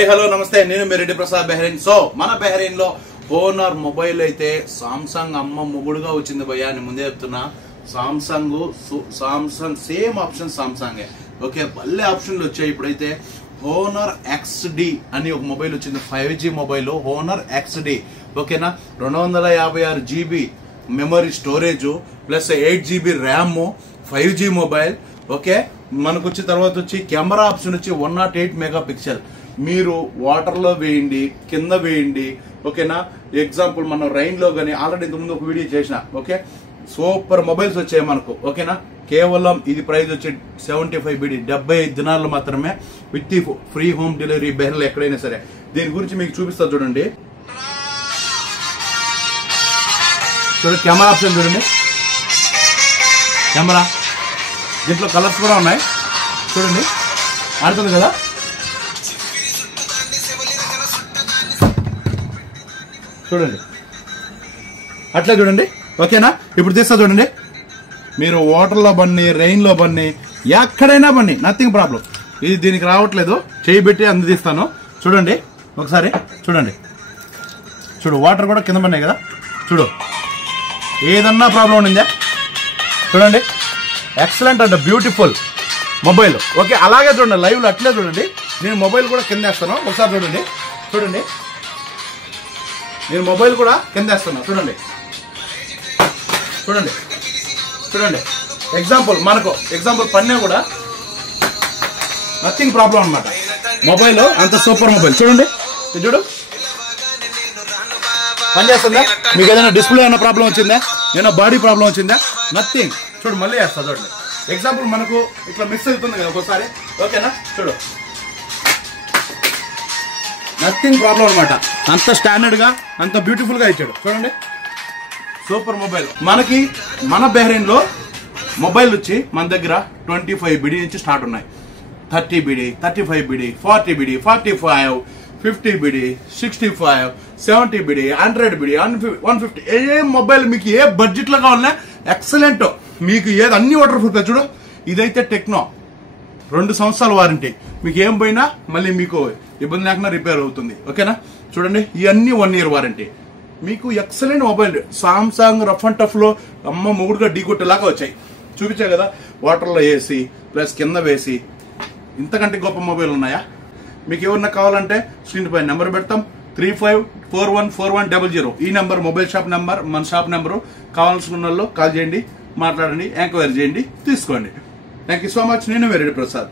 Hi hello नमस्ते నేను మీ Reddy Prasad బెహ్రీన్। So మన బెహ్రీన్ లో హోనర్ మొబైల్ అయితే సామ్సంగ్ అమ్మ ముగుడుగా వచ్చింది భయ్యా అని ముందే చెప్తున్నా। Samsung same option Samsung okay భలే ఆప్షన్లు వచ్చాయి। ఇప్పుడైతే హోనర్ XD అని ఒక మొబైల్ వచ్చింది, 5G మొబైల్ హోనర్ XD ఓకేనా। 256 GB memory storage plus 8 GB RAM 5G mobile okay. మనకు వచ్చి తర్వాత వచ్చి కెమెరా ఆప్షన్ వచ్చి 108 మెగాపిక్సెల్। మీరు వాటర్ లో వేయండి, కింద వేయండి ఓకేనా। ఎగ్జాంపుల్ మనం రైన్ లో గానీ ఆల్రెడీ ఇంతకుముందు ఒక వీడియో చేసిన ఓకే। సూపర్ మొబైల్స్ వచ్చాయి మనకు ఓకేనా। కేవలం ఇది ప్రైస్ వచ్చి 75 BD 75 దినాలు మాత్రమే విత్ ఫ్రీ హోమ్ డెలివరీ బెహ్రీన్ ఎక్కడైనా సరే। దీని గురించి మీకు చూపిస్తా చూడండి। చూడండి కెమెరా ఆప్షన్ చూడండి, కెమెరా దీంట్లో కలర్స్ కూడా ఉన్నాయి చూడండి, ఆడుతుంది కదా। చూడండి అట్లా చూడండి ఓకేనా। ఇప్పుడు తీస్తా చూడండి, మీరు వాటర్ లో బన్ని రెయిన్ లో బన్ని ఎక్కడైనా బన్ని నథింగ్ ప్రాబ్లం। ఇది దీనికి రావట్లేదు, చేయి పెట్టి తీస్తాను చూడండి ఒకసారి చూడండి। చూడు వాటర్ కూడా కింద పడినాయి కదా, చూడు ఏదన్నా ప్రాబ్లం ఉండిందా చూడండి। Excellent and beautiful mobile okay. అలాగే చూడండి లైవ్ లో అట్లే చూడండి, నేను మొబైల్ కూడా కింద వేస్తాను ఒకసారి చూడండి। చూడండి నేను మొబైల్ కూడా కింద వేస్తున్నా చూడండి, చూడండి చూడండి ఎగ్జాంపుల్ మనకు ఎగ్జాంపుల్ పన్నే కూడా నథింగ్ ప్రాబ్లం అనమాట। మొబైల్ అంత సూపర్ మొబైల్ చూడండి, చూడు పని చేస్తుందా। మీకు ఏదైనా డిస్ప్లే ఏమైనా ప్రాబ్లం వచ్చిందా, ఏమైనా బాడీ ప్రాబ్లం వచ్చిందా, నథింగ్। చూడు మళ్ళీ వేస్తా చూడండి, ఎగ్జాంపుల్ మనకు ఇట్లా మిస్ అవుతుంది కదా ఒకసారి ఓకేనా। చూడు నథింగ్ ప్రాబ్లం అనమాట, అంత స్టాండర్డ్ గా అంత బ్యూటిఫుల్ గా ఇచ్చాడు చూడండి, సూపర్ మొబైల్। మనకి మన బెహ్రీన్ లో మొబైల్ వచ్చి మన దగ్గర 25 BD నుంచి స్టార్ట్ ఉన్నాయి, 30 BD 35 BD 40 BD 45 50 BD 65 70 BD 100 BD 150 ఏ మొబైల్ మీకు ఏ బడ్జెట్ లో కావాలన్నా ఎక్సలెంట్, మీకు ఏది అన్ని వాటర్ ప్రూఫ్ చూడు। ఇదైతే టెక్నో 2 సంవత్సరాల వారంటీ, మీకు ఏం పోయినా మళ్ళీ మీకు ఇబ్బంది లేకుండా రిపేర్ అవుతుంది ఓకేనా। చూడండి ఇవన్నీ 1 year వారంటీ, మీకు excellent mobile. Samsung rough and tough లో అమ్మ మొగుడుగా ఢీకొట్టేలాగా వచ్చాయి, చూపించా కదా। వాటర్ లో వేసి ప్లస్ కింద వేసి ఇంతకంటే గొప్ప మొబైల్ ఉన్నాయా? మీకు ఏమన్నా కావాలంటే స్క్రీన్ పై నెంబర్ పెడతాం 35414100 ఈ నెంబర్ మొబైల్ షాప్ నెంబర్, మన షాప్ నెంబరు। కావాల్సిన వాళ్ళు కాల్ చేయండి, మాట్లాడండి, ఎంక్వైరీ చేయండి, తీసుకోండి। Thank you so much. నేను మీ రెడ్డి ప్రసాద్।